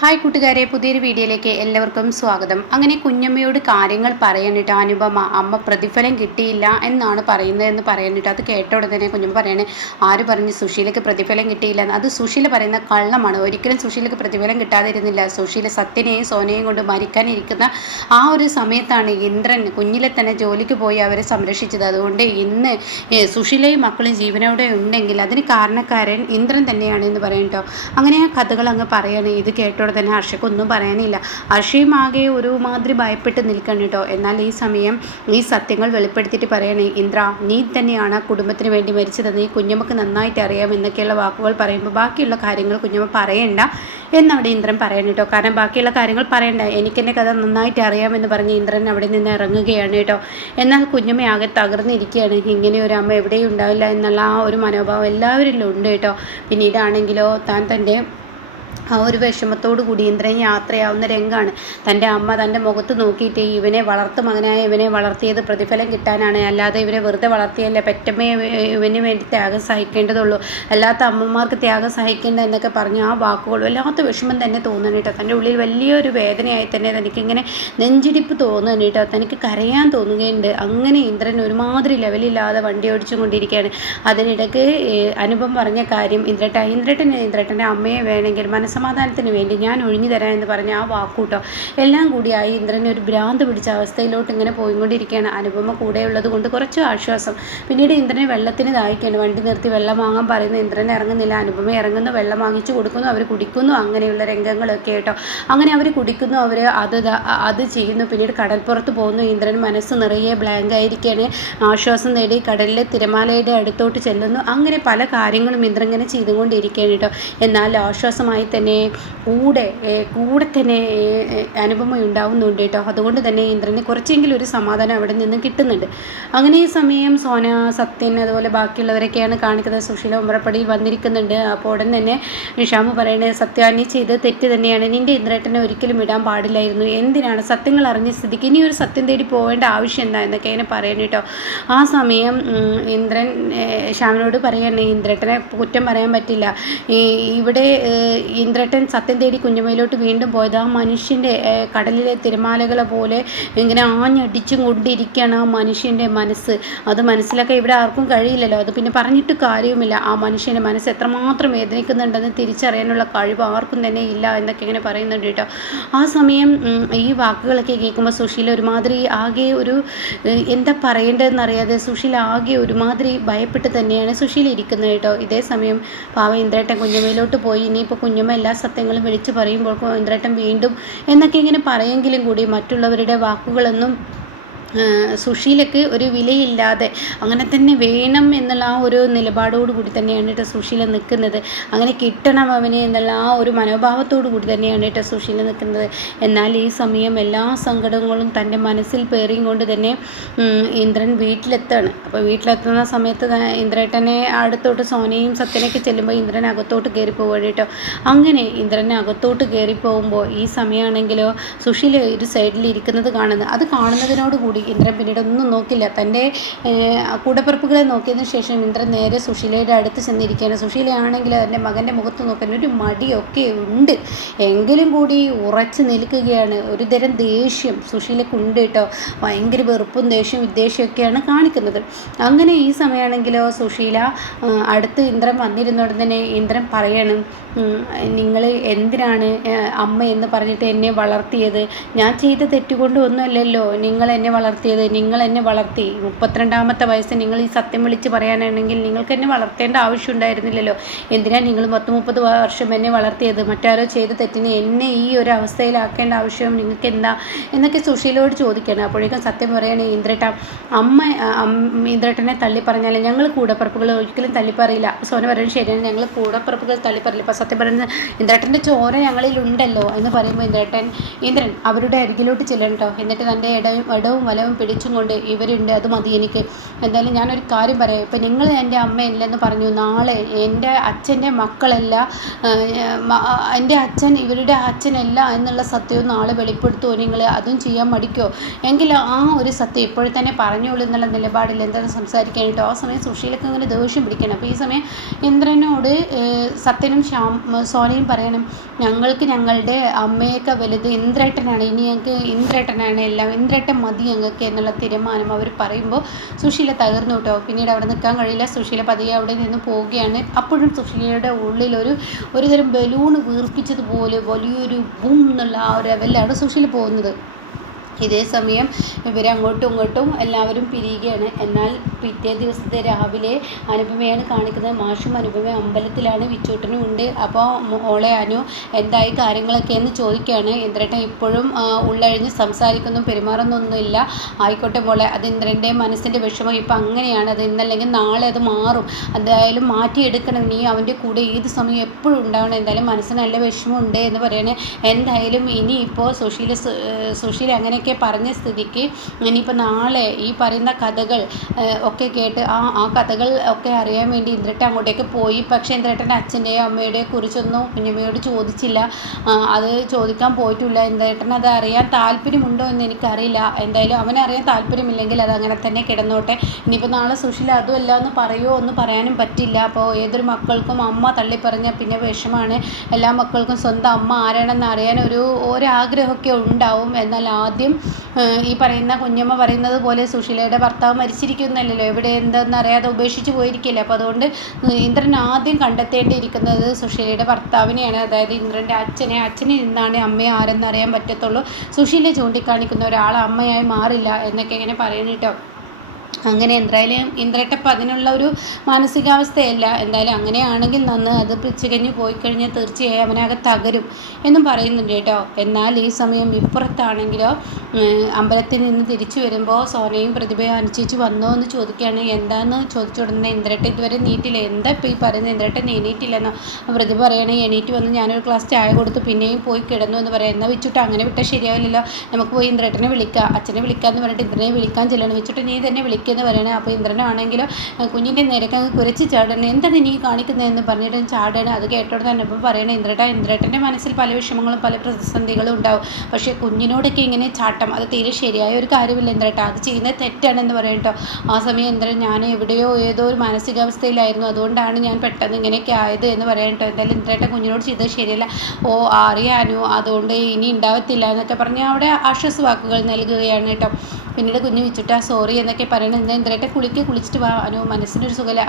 Hi കൂട്ടുകാരെ, പുതിയൊരു വീഡിയോയിലേക്ക് എല്ലാവർക്കും സ്വാഗതം. അങ്ങനെ കുഞ്ഞമ്മയോട് കാര്യങ്ങൾ പറയാനിട്ട് അനുപമ അമ്മ പ്രതിഫലം കിട്ടിയില്ല എന്നാണ് പറയുന്നതെന്ന് പറയാനിട്ട് അത് കേട്ട ഉടനെ കുഞ്ഞമ്മ പറയണേ, ആര് പറഞ്ഞു സുശീലയ്ക്ക് പ്രതിഫലം കിട്ടിയില്ല? അത് സുശീല പറയുന്ന കള്ളമാണ്. ഒരിക്കലും സുശീലയ്ക്ക് പ്രതിഫലം കിട്ടാതിരുന്നില്ല. സുശീല സത്യനെയും സോനയും കൊണ്ട് മരിക്കാനിരിക്കുന്ന ആ ഒരു സമയത്താണ് ഇന്ദ്രൻ കുഞ്ഞിലെ തന്നെ ജോലിക്ക് പോയി അവരെ സംരക്ഷിച്ചത്. അതുകൊണ്ട് ഇന്ന് സുശീലയും മക്കളും ജീവനോടെ ഉണ്ടെങ്കിൽ അതിന് കാരണക്കാരൻ ഇന്ദ്രൻ തന്നെയാണ് എന്ന് പറയട്ടോ. അങ്ങനെ ആ കഥകൾ അങ്ങ് പറയാണ്. ഇത് കേട്ടോടെ തന്നെ ഹർഷയ്ക്കൊന്നും പറയാനില്ല. ഹർഷയും ആകെ ഒരുമാതിരി ഭയപ്പെട്ട് നിൽക്കണം കേട്ടോ. എന്നാൽ ഈ സമയം ഈ സത്യങ്ങൾ വെളിപ്പെടുത്തിയിട്ട് പറയണേ, ഇന്ദ്ര നീ തന്നെയാണ് ആ കുടുംബത്തിന് വേണ്ടി മരിച്ചതെന്ന് ഈ കുഞ്ഞമ്മക്ക് നന്നായിട്ട് അറിയാം എന്നൊക്കെയുള്ള വാക്കുകൾ പറയുമ്പോൾ ബാക്കിയുള്ള കാര്യങ്ങൾ കുഞ്ഞമ്മ പറയണ്ട എന്നവിടെ ഇന്ദ്രൻ പറയണം കേട്ടോ. കാരണം ബാക്കിയുള്ള കാര്യങ്ങൾ പറയണ്ട, എനിക്കെന്നെ കഥ നന്നായിട്ട് അറിയാമെന്ന് പറഞ്ഞ് ഇന്ദ്രൻ അവിടെ നിന്ന് ഇറങ്ങുകയാണ് കേട്ടോ. എന്നാൽ കുഞ്ഞമ്മ ആകെ തകർന്നിരിക്കുകയാണ്. ഇങ്ങനെ ഒരു അമ്മ എവിടെയും ഉണ്ടാവില്ല എന്നുള്ള ആ ഒരു മനോഭാവം എല്ലാവരിലും ഉണ്ട് കേട്ടോ. പിന്നീടാണെങ്കിലോ താൻ തൻ്റെ ആ ഒരു വിഷമത്തോടു കൂടി ഇന്ദ്രൻ യാത്രയാവുന്ന രംഗമാണ്. തൻ്റെ അമ്മ തൻ്റെ മുഖത്ത് നോക്കിയിട്ട് ഇവനെ വളർത്തു മകനായ ഇവനെ വളർത്തിയത് പ്രതിഫലം കിട്ടാനാണ്, അല്ലാതെ ഇവനെ വെറുതെ വളർത്തിയല്ല, പെറ്റമ്മയെ ഇവന് വേണ്ടി ത്യാഗം സഹിക്കേണ്ടതുള്ളൂ, അല്ലാത്ത അമ്മമാർക്ക് ത്യാഗം സഹിക്കേണ്ട എന്നൊക്കെ പറഞ്ഞ് ആ വാക്കുകൾ വല്ലാത്ത വിഷമം തന്നെ തോന്നണം കേട്ടോ. തൻ്റെ ഉള്ളിൽ വലിയൊരു വേദനയായി തന്നെ തനിക്കിങ്ങനെ നെഞ്ചിടിപ്പ് തോന്നുന്നു കേട്ടോ. തനിക്ക് കരയാൻ തോന്നുകയുണ്ട്. അങ്ങനെ ഇന്ദ്രൻ ഒരുമാതിരി ലെവലില്ലാതെ വണ്ടി ഓടിച്ചും കൊണ്ടിരിക്കുകയാണ്. അതിനിടയ്ക്ക് അനുപം പറഞ്ഞ കാര്യം, ഇന്ദ്രട്ടൻ്റെ അമ്മയെ വേണമെങ്കിൽ മനസ്സമാധാനത്തിന് വേണ്ടി ഞാൻ ഒഴിഞ്ഞു തരാം എന്ന് പറഞ്ഞ ആ വാക്കൂട്ടോ എല്ലാം കൂടിയായി ഇന്ദ്രനെ ഒരു ഭ്രാന്ത് പിടിച്ച അവസ്ഥയിലോട്ട് ഇങ്ങനെ പോയിക്കൊണ്ടിരിക്കുകയാണ്. അനുപമ കൂടെയുള്ളത് കൊണ്ട് കുറച്ച് ആശ്വാസം. പിന്നീട് ഇന്ദ്രനെ വെള്ളത്തിന് ദാഹിക്കുകയാണ്. വണ്ടി നിർത്തി വെള്ളം വാങ്ങാൻ പറയുന്നു. ഇന്ദ്രൻ ഇറങ്ങുന്നില്ല. അനുപമ ഇറങ്ങുന്നു, വെള്ളം വാങ്ങിച്ചു കൊടുക്കുന്നു, അവർ കുടിക്കുന്നു. അങ്ങനെയുള്ള രംഗങ്ങളൊക്കെ കേട്ടോ. അങ്ങനെ അവർ കുടിക്കുന്നു, അവർ അത് ചെയ്യുന്നു. പിന്നീട് കടൽപ്പുറത്ത് പോകുന്നു. ഇന്ദ്രൻ മനസ്സ് നിറയെ ബ്ലാങ്ക് ആയിരിക്കുകയാണ്. ആശ്വാസം നേടി കടലിലെ തിരമാലയുടെ അടുത്തോട്ട് ചെല്ലുന്നു. അങ്ങനെ പല കാര്യങ്ങളും ഇന്ദ്രൻ ഇങ്ങനെ ചെയ്തുകൊണ്ടിരിക്കുകയാണ് കേട്ടോ. എന്നാൽ ആശ്വാസമായി തന്നെ കൂടെ തന്നെ അനുപമ ഉണ്ടാവുന്നുണ്ട് കേട്ടോ. അതുകൊണ്ട് തന്നെ ഇന്ദ്രന് കുറച്ചെങ്കിലും ഒരു സമാധാനം അവിടെ നിന്ന് കിട്ടുന്നുണ്ട്. അങ്ങനെ ഈ സമയം സോന, സത്യൻ, അതുപോലെ ബാക്കിയുള്ളവരൊക്കെയാണ് കാണിക്കുന്നത്. സുശീല ഉമ്മറപ്പടിയിൽ വന്നിരിക്കുന്നുണ്ട്. അപ്പോൾ ഉടൻ തന്നെ നിഷാമ് പറയണേ, സത്യ നീ ചെയ്തത് തെറ്റ് തന്നെയാണ്. നിൻ്റെ ഇന്ദ്രേട്ടനെ ഒരിക്കലും ഇടാൻ പാടില്ലായിരുന്നു. എന്തിനാണ് സത്യങ്ങൾ അറിഞ്ഞ സ്ഥിതിക്ക് ഇനി ഒരു സത്യം തേടി പോകേണ്ട ആവശ്യം എന്താ എന്നൊക്കെ ഇങ്ങനെ പറയണം കേട്ടോ. ആ സമയം ഇന്ദ്രൻ ശ്യാമിനോട് പറയണേ, ഇന്ദ്രേട്ടനെ കുറ്റം പറയാൻ പറ്റില്ല. ഇവിടെ ഇന്ദ്രട്ടൻ സത്യം തേടി കുഞ്ഞമ്മയിലോട്ട് വീണ്ടും പോയത് ആ മനുഷ്യൻ്റെ കടലിലെ തിരമാലകളെ പോലെ ഇങ്ങനെ ആഞ്ഞടിച്ചും കൊണ്ടിരിക്കുകയാണ് ആ മനുഷ്യൻ്റെ മനസ്സ്. അത് മനസ്സിലാക്കാൻ ഇവിടെ ആർക്കും കഴിയില്ലല്ലോ. അത് പിന്നെ പറഞ്ഞിട്ട് കാര്യവുമില്ല. ആ മനുഷ്യൻ്റെ മനസ്സ് എത്രമാത്രം വേദനിക്കുന്നുണ്ടെന്ന് തിരിച്ചറിയാനുള്ള കഴിവ് ആർക്കും തന്നെ ഇല്ല എന്നൊക്കെ ഇങ്ങനെ പറയുന്നുണ്ട് കേട്ടോ. ആ സമയം ഈ വാക്കുകളൊക്കെ കേൾക്കുമ്പോൾ സുശീല ഒരുമാതിരി ആകെ ഒരു എന്താ പറയേണ്ടതെന്നറിയാതെ സുശീല ആകെ ഒരുമാതിരി ഭയപ്പെട്ട് തന്നെയാണ് സുശീല ഇരിക്കുന്നത് കേട്ടോ. ഇതേ സമയം പാവ ഇന്ദ്രേട്ടൻ കുഞ്ഞമ്മയിലോട്ട് പോയി. ഇനിയിപ്പോൾ കുഞ്ഞമ്മ എല്ലാ സത്യങ്ങളും വിളിച്ചു പറയുമ്പോൾ ഇന്ദ്രേട്ടൻ വീണ്ടും എന്നൊക്കെ ഇങ്ങനെ പറയെങ്കിലും കൂടി മറ്റുള്ളവരുടെ വാക്കുകളൊന്നും സുശീലയ്ക്ക് ഒരു വിലയില്ലാതെ അങ്ങനെ തന്നെ വേണം എന്നുള്ള ആ ഒരു നിലപാടോടു കൂടി തന്നെയാണ് കേട്ടോ സുശീല നിൽക്കുന്നത്. അങ്ങനെ കിട്ടണം അവന് എന്നുള്ള ആ ഒരു മനോഭാവത്തോടു കൂടി തന്നെയാണ് കേട്ടോ സുശീല നിൽക്കുന്നത്. എന്നാൽ ഈ സമയം എല്ലാ സങ്കടങ്ങളും തൻ്റെ മനസ്സിൽ പേറിയും കൊണ്ട് തന്നെ ഇന്ദ്രൻ വീട്ടിലെത്താണ്. അപ്പോൾ വീട്ടിലെത്തുന്ന സമയത്ത് ഇന്ദ്രേട്ടനെ അടുത്തോട്ട് സോനയും സത്യനൊക്കെ ചെല്ലുമ്പോൾ ഇന്ദ്രൻ അകത്തോട്ട് കയറി പോവുകയാണ് കേട്ടോ. അങ്ങനെ ഇന്ദ്രനെ അകത്തോട്ട് കയറി പോകുമ്പോൾ ഈ സമയമാണെങ്കിലോ സുശീല ഒരു സൈഡിൽ ഇരിക്കുന്നത് കാണുന്നത്. അത് കാണുന്നതിനോട് കൂടി ഇന്ദ്രൻ പിന്നീട് ഒന്നും നോക്കില്ല. തൻ്റെ കൂടപ്പിറപ്പുകളെ നോക്കിയതിന് ശേഷം ഇന്ദ്രൻ നേരെ സുശീലയുടെ അടുത്ത് ചെന്നിരിക്കുകയാണ്. സുശീലയാണെങ്കിൽ എൻ്റെ മകൻ്റെ മുഖത്ത് നോക്കാൻ ഒരു മടിയൊക്കെ ഉണ്ട് എങ്കിലും കൂടി ഉറച്ചു നിൽക്കുകയാണ്. ഒരു തരം ദേഷ്യം സുശീലക്കുണ്ട് കേട്ടോ. ഭയങ്കര വെറുപ്പും ദേഷ്യവും വിദ്വേഷമൊക്കെയാണ് കാണിക്കുന്നത്. അങ്ങനെ ഈ സമയമാണെങ്കിലോ സുശീല അടുത്ത് ഇന്ദ്രൻ വന്നിരുന്നോടെ തന്നെ ഇന്ദ്രൻ പറയണം, നിങ്ങൾ എന്തിനാണ് അമ്മ എന്ന് പറഞ്ഞിട്ട് എന്നെ വളർത്തിയത്? ഞാൻ ചെയ്ത തെറ്റുകൊണ്ട് ഒന്നുമല്ലല്ലോ നിങ്ങൾ എന്നെ വളർത്തിയത്. നിങ്ങൾ എന്നെ വളർത്തി 32ാമത്തെ വയസ്സ് നിങ്ങൾ ഈ സത്യം വിളിച്ച് പറയാനാണെങ്കിൽ നിങ്ങൾക്ക് എന്നെ വളർത്തേണ്ട ആവശ്യം ഉണ്ടായിരുന്നില്ലല്ലോ. എന്തിനാണ് നിങ്ങൾ 30 വർഷം എന്നെ വളർത്തിയത്? മറ്റാരോ ചെയ്ത തെറ്റിന് എന്നെ ഈ ഒരു അവസ്ഥയിലാക്കേണ്ട ആവശ്യം നിങ്ങൾക്ക് എന്താ എന്നൊക്കെ സുശീലയോട് ചോദിക്കണം. അപ്പോഴേക്കും സത്യം പറയണേ, ഇന്ദ്രേട്ടനെ തള്ളി പറഞ്ഞാൽ ഞങ്ങൾ കൂടപ്പിറപ്പുകൾ ഒരിക്കലും തള്ളിപ്പറയില്ല. സോന പറയുന്നത് ശരിയാണ്, ഞങ്ങൾ കൂടപ്പിറപ്പുകൾ തള്ളിപ്പറയില്ല. അപ്പോൾ സത്യം പറയുന്നത് ഇന്ദ്രേട്ടൻ്റെ ചോര ഞങ്ങളിലുണ്ടല്ലോ എന്ന് പറയുമ്പോൾ ഇന്ദ്രൻ അവരുടെ അരികിലോട്ട് ചെല്ലണം കേട്ടോ. എന്നിട്ട് തൻ്റെ ഇടവും വലവും വലവും പിടിച്ചും കൊണ്ട് ഇവരുണ്ട്, അത് മതി എനിക്ക്. എന്തായാലും ഞാനൊരു കാര്യം പറയാം, ഇപ്പം നിങ്ങൾ എൻ്റെ അമ്മയല്ലെന്ന് പറഞ്ഞു, നാളെ എൻ്റെ അച്ഛൻ്റെ മക്കളല്ല, എൻ്റെ അച്ഛൻ ഇവരുടെ അച്ഛനല്ല എന്നുള്ള സത്യവും നാളെ വെളിപ്പെടുത്തുമോ നിങ്ങൾ? അതും ചെയ്യാൻ മടിക്കോ? എങ്കിൽ ആ ഒരു സത്യം ഇപ്പോഴും തന്നെ പറഞ്ഞോളൂ എന്നുള്ള നിലപാടിൽ എന്താണ് സംസാരിക്കാനായിട്ടോ. ആ സമയം സുശീലക്ക് ഇങ്ങനെ ദേഷ്യം പിടിക്കണം. അപ്പോൾ ഈ സമയം ഇന്ദ്രനോട് സത്യനും സോനയും പറയണം, ഞങ്ങൾക്ക് ഞങ്ങളുടെ അമ്മയൊക്കെ വലുത് ഇന്ദ്രേട്ടനാണ്, ഇനി ഞങ്ങൾക്ക് ഇന്ദ്രേട്ടനാണ് എല്ലാം, ഇന്ദ്രേട്ടൻ മതി ഞങ്ങൾക്ക് എന്നുള്ള തീരുമാനം അവർ പറയുമ്പോൾ സുശീല തകർന്നു കേട്ടോ. പിന്നീട് അവിടെ നിൽക്കാൻ കഴിയില്ല, സുശീല പതിയെ അവിടെ നിന്ന് പോവുകയാണ്. അപ്പോഴും സുശീലയുടെ ഉള്ളിൽ ഒരു തരം ബലൂൺ വീർപ്പിച്ചതുപോലെ വലിയൊരു ബൂം എന്നുള്ള ആ ഒരു ലെവലിലാണ് സുശീല പോകുന്നത്. ഇതേ സമയം ഇവരങ്ങോട്ടും ഇങ്ങോട്ടും എല്ലാവരും പിരിയുകയാണ്. എന്നാൽ പിറ്റേ ദിവസത്തെ രാവിലെ അനുപമയാണ് കാണിക്കുന്നത്. മാഷും അനുപമ അമ്പലത്തിലാണ്, വിച്ചൂട്ടനും ഉണ്ട്. അപ്പോൾ മോളെ അനു എന്തായി കാര്യങ്ങളൊക്കെ എന്ന് ചോദിക്കുകയാണ്. ഇന്ദ്രേട്ടൻ ഇപ്പോഴും ഉള്ളഴിഞ്ഞ് സംസാരിക്കുന്നു, പെരുമാറുന്നൊന്നുമില്ല. ആയിക്കോട്ടെ മോളെ, അത് ഇന്ദ്രൻ്റെ മനസ്സിൻ്റെ വിഷമം ഇപ്പം അങ്ങനെയാണ്, അത് ഇന്നല്ലെങ്കിൽ നാളെ അത് മാറും, എന്തായാലും മാറ്റിയെടുക്കണം, നീ അവൻ്റെ കൂടെ ഏത് സമയം എപ്പോഴും ഉണ്ടാവണം, എന്തായാലും മനസ്സിന് നല്ല വിഷമമുണ്ട് എന്ന് പറയണേ. എന്തായാലും ഇനിയിപ്പോൾ സുശീല അങ്ങനെയൊക്കെ പറഞ്ഞ സ്ഥിതിക്ക് ഇനിയിപ്പോൾ നാളെ ഈ പറയുന്ന കഥകൾ ഒക്കെ കേട്ട് ആ കഥകൾ ഒക്കെ അറിയാൻ വേണ്ടി ഇന്ദ്രേട്ടൻ അങ്ങോട്ടേക്ക് പോയി. പക്ഷേ ഇന്ദ്രേട്ടൻ്റെ അച്ഛൻ്റെയോ അമ്മയുടെയോ കുറിച്ചൊന്നും കുഞ്ഞമ്മയോട് ചോദിച്ചില്ല, അത് ചോദിക്കാൻ പോയിട്ടില്ല. ഇന്ദ്രേട്ടൻ അത് അറിയാൻ താല്പര്യമുണ്ടോ എന്ന് എനിക്കറിയില്ല. എന്തായാലും അവനറിയാൻ താല്പര്യമില്ലെങ്കിൽ അത് അങ്ങനെ തന്നെ കിടന്നോട്ടെ. ഇനിയിപ്പോൾ നാളെ സുശീല അതുമല്ല എന്ന് പറയുമോ എന്ന് പറയാനും പറ്റില്ല. അപ്പോൾ ഏതൊരു മക്കൾക്കും അമ്മ തള്ളിപ്പറഞ്ഞാൽ പിന്നെ വിഷമാണ്. എല്ലാ മക്കൾക്കും സ്വന്തം അമ്മ ആരാണെന്ന് അറിയാൻ ഒരാഗ്രഹമൊക്കെ ഉണ്ടാവും. എന്നാൽ ആദ്യം ഈ പറയുന്ന കുഞ്ഞമ്മ പറയുന്നത് പോലെ സുശീലയുടെ ഭർത്താവ് മരിച്ചിരിക്കുന്നല്ലോ, എവിടെ എന്തെന്ന് അറിയാതെ ഉപേക്ഷിച്ച് പോയിരിക്കില്ല. അപ്പോൾ അതുകൊണ്ട് ഇന്ദ്രൻ ആദ്യം കണ്ടെത്തേണ്ടിയിരിക്കുന്നത് സുശീലയുടെ ഭർത്താവിനെയാണ്, അതായത് ഇന്ദ്രൻ്റെ അച്ഛനിൽ നിന്നാണ് അമ്മയെ ആരെന്നറിയാൻ പറ്റത്തുള്ളൂ. സുശീല ചൂണ്ടിക്കാണിക്കുന്ന ഒരാൾ അമ്മയായി മാറില്ല എന്നൊക്കെ ഇങ്ങനെ പറയണം കേട്ടോ. അങ്ങനെ എന്തായാലും ഇന്ദ്രേട്ടപ്പം അതിനുള്ള ഒരു മാനസികാവസ്ഥയല്ല. എന്തായാലും അങ്ങനെയാണെങ്കിൽ നന്ന്, അത് പിടിച്ചുകഴിഞ്ഞ് പോയി കഴിഞ്ഞാൽ തീർച്ചയായും അവനാകെ തകരും എന്നും പറയുന്നുണ്ട് കേട്ടോ. എന്നാൽ ഈ സമയം ഇപ്പുറത്താണെങ്കിലോ അമ്പലത്തിൽ നിന്ന് തിരിച്ചു വരുമ്പോൾ സോനയും പ്രതിഭയും അനുസരിച്ച് വന്നോ എന്ന് ചോദിക്കുകയാണ്. എന്താണെന്ന് ചോദിച്ചു കൊടുക്കുന്നത് ഇന്ദ്രേട്ടൻ ഇതുവരെ നീറ്റില്ല, എന്താ ഇപ്പോൾ ഈ പറയുന്നത്, ഇന്ദ്രേട്ടൻ എണീറ്റില്ലെന്നോ? പ്രതിഭ പറയണേ, എണീറ്റ് വന്ന് ഞാനൊരു ഗ്ലാസ് ചായ കൊടുത്ത് പിന്നെയും പോയി കിടന്നു എന്ന് പറയാം. എന്നാൽ വെച്ചിട്ട് അങ്ങനെ വിട്ടാൽ ശരിയാവില്ലല്ലോ, നമുക്ക് പോയി ഇന്ദ്രേട്ടനെ വിളിക്കാം, അച്ഛനെ വിളിക്കാമെന്ന് പറഞ്ഞിട്ട് ഇന്ദ്രനെ വിളിക്കാൻ ചെല്ലണം. വെച്ചിട്ട് നീ തന്നെ എന്ന് പറയണേ. അപ്പോൾ ഇന്ദ്രനാണെങ്കിലും കുഞ്ഞിൻ്റെ നേരൊക്കെ അങ്ങ് കുരച്ച് ചാടണം, എന്താണ് നീ കാണിക്കുന്നതെന്ന് പറഞ്ഞിട്ട് ചാടണം. അത് കേട്ടോട് തന്നെ ഇപ്പം പറയണേ, ഇന്ദ്രേട്ടൻ്റെ മനസ്സിൽ പല വിഷമങ്ങളും പല പ്രതിസന്ധികളും ഉണ്ടാവും, പക്ഷേ കുഞ്ഞിനോടൊക്കെ ഇങ്ങനെ ചാട്ടം അത് തീരെ ശരിയായ ഒരു കാര്യമില്ല ഇന്ദ്രേട്ട, അത് ചെയ്യുന്നത് തെറ്റാണെന്ന് പറയട്ടോ. ആ സമയം ഇന്ദ്രൻ ഞാൻ എവിടെയോ ഏതോ ഒരു മാനസികാവസ്ഥയിലായിരുന്നു, അതുകൊണ്ടാണ് ഞാൻ പെട്ടെന്ന് ഇങ്ങനെയൊക്കെ ആയത് എന്ന് പറയട്ടോ. എന്തായാലും ഇന്ദ്രേട്ട കുഞ്ഞിനോട് ചെയ്തത് ശരിയല്ല, അറിയാനോ, അതുകൊണ്ട് ഇനി ഉണ്ടാവത്തില്ല എന്നൊക്കെ പറഞ്ഞ് അവിടെ ആശ്വാസവാക്കുകൾ നൽകുകയാണ് കേട്ടോ. പിന്നീട് കുഞ്ഞ് വെച്ചിട്ട് സോറി എന്നൊക്കെ പറയണത്. ഇന്ദ്രേട്ട കുളിച്ചിട്ട് വാ അനു, മനസ്സിനൊരു സുഖമില്ല,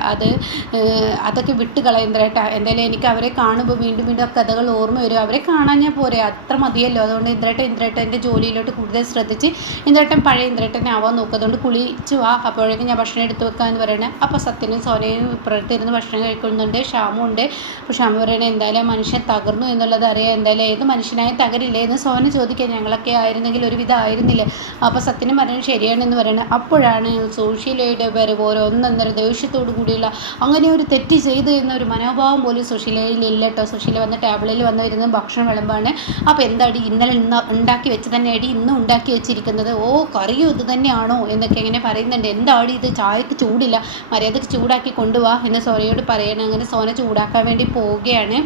അതൊക്കെ വിട്ട് കളയും ഇന്ദ്രേട്ട. എന്തായാലും എനിക്ക് അവരെ കാണുമ്പോൾ വീണ്ടും വീണ്ടും ആ കഥകൾ ഓർമ്മ വരും, അവരെ കാണാൻ ഞാൻ പോരെ, അത്ര മതിയല്ലോ. അതുകൊണ്ട് ഇന്ദ്രേട്ടൻ്റെ ജോലിയിലോട്ട് കൂടുതൽ ശ്രദ്ധിച്ച് ഇന്ദ്രേട്ടൻ പഴയ ഇന്ദ്രേട്ടനെ ആവാൻ നോക്കുക, അതുകൊണ്ട് കുളിച്ച് വാ, അപ്പോഴേക്കും ഞാൻ ഭക്ഷണം എടുത്ത് വെക്കാമെന്ന് പറയണേ. അപ്പോൾ സത്യനും സോനയും ഇപ്പുറത്തിരുന്ന് ഭക്ഷണം കഴിക്കുന്നുണ്ട്, ഷ്യാമും ഉണ്ട്. അപ്പോൾ ഷ്യാമു പറയണേ, എന്തായാലും മനുഷ്യൻ തകർന്നു എന്നുള്ളത് അറിയാം, എന്തായാലും ഏത് മനുഷ്യനായി തകരില്ലേ എന്ന് സോന ചോദിക്കുക. ഞങ്ങളൊക്കെ ആയിരുന്നെങ്കിൽ ഒരുവിധം ആയിരുന്നില്ലേ? അപ്പോൾ സത്യനും പറയുന്നത് ശരിയാണെന്ന് പറയണത്. അപ്പോഴാണ് സുശീലയുടെ വരവ് ഒന്നൊന്നര ദേഷ്യത്തോടു കൂടിയുള്ള അങ്ങനെ ഒരു തെറ്റ് ചെയ്തു എന്നൊരു മനോഭാവം പോലും സുശീലയിൽ ഇല്ല കേട്ടോ. സുശീല വന്ന് ടേബിളിൽ വന്ന് വരുന്ന ഭക്ഷണം വിളമ്പാണ്. അപ്പോൾ എന്താടി ഇന്നലെ ഉണ്ടാക്കി വെച്ച് തന്നെ അടി ഇന്നും ഉണ്ടാക്കി വെച്ചിരിക്കുന്നത്, കറിയോ ഇത് തന്നെയാണോ എന്നൊക്കെ ഇങ്ങനെ പറയുന്നുണ്ട്. എന്താടി ഇത്, ചായക്ക് ചൂടില്ല, മര്യാദക്ക് ചൂടാക്കി കൊണ്ടുപോവാ എന്ന് സോനയോട് പറയണം. അങ്ങനെ സോന ചൂടാക്കാൻ വേണ്ടി പോവുകയാണ്.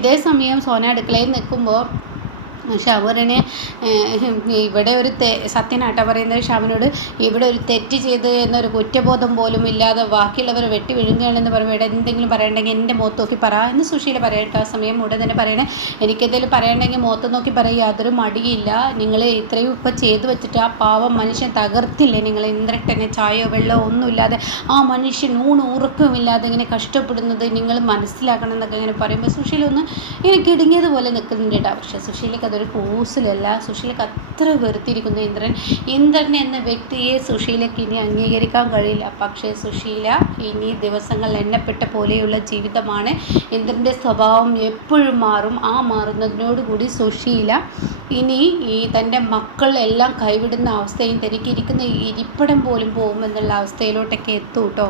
ഇതേ സമയം സോന അടുക്കളയിൽ നിൽക്കുമ്പോൾ ഷവറിന് ഇവിടെ ഒരു സത്യനാട്ട പറയുന്നത് ഷാമിനോട്, ഇവിടെ ഒരു തെറ്റ് ചെയ്ത് എന്നൊരു കുറ്റബോധം പോലും ഇല്ലാതെ ബാക്കിയുള്ളവർ വെട്ടി വിഴുങ്ങുകയാണെന്ന് പറയുമ്പോൾ ഇവിടെ എന്തെങ്കിലും പറയണ്ടെങ്കിൽ എൻ്റെ മുഖത്ത് നോക്കി പറ എന്ന് സുശീല പറയട്ടെ. ആ സമയം ഉടൻ തന്നെ പറയണേ, എനിക്കെന്തെങ്കിലും പറയണമെങ്കിൽ മുഖത്ത് നോക്കി പറയും, യാതൊരു മടിയില്ല, നിങ്ങൾ ഇത്രയും ഇപ്പം ചെയ്തു വെച്ചിട്ട് ആ പാവം മനുഷ്യൻ തകർത്തില്ലേ നിങ്ങൾ, ഇന്ദ്രട്ടനെ ചായയോ വെള്ളമോ ഒന്നുമില്ലാതെ ആ മനുഷ്യൻ ഉറക്കമില്ലാതെ ഇങ്ങനെ കഷ്ടപ്പെടുന്നത് നിങ്ങൾ മനസ്സിലാക്കണം എന്നൊക്കെ ഇങ്ങനെ പറയുമ്പോൾ സുശീല ഒന്ന് എനിക്ക് ഇടുങ്ങിയതുപോലെ നിൽക്കുന്നുണ്ട് കേട്ടോ. പക്ഷേ സുശീലക്ക് അതൊരു കൂസലല്ല, സുശീലക്ക് അത്ര വെറുത്തിരിക്കുന്നു ഇന്ദ്രൻ എന്ന വ്യക്തിയെ സുശീലക്ക് ഇനി അംഗീകരിക്കാൻ കഴിയില്ല. പക്ഷേ സുശീല ഇനി ദിവസങ്ങൾ എണ്ണപ്പെട്ട പോലെയുള്ള ജീവിതമാണ്, ഇന്ദ്രൻ്റെ സ്വഭാവം എപ്പോഴും മാറും. ആ മാറുന്നതിനോടുകൂടി സുശീല ഇനി തൻ്റെ മക്കളെല്ലാം കൈവിടുന്ന അവസ്ഥയും തനിക്കിരിക്കുന്ന ഇരിപ്പിടം പോലും പോകുമെന്നുള്ള അവസ്ഥയിലോട്ടൊക്കെ എത്തും കേട്ടോ.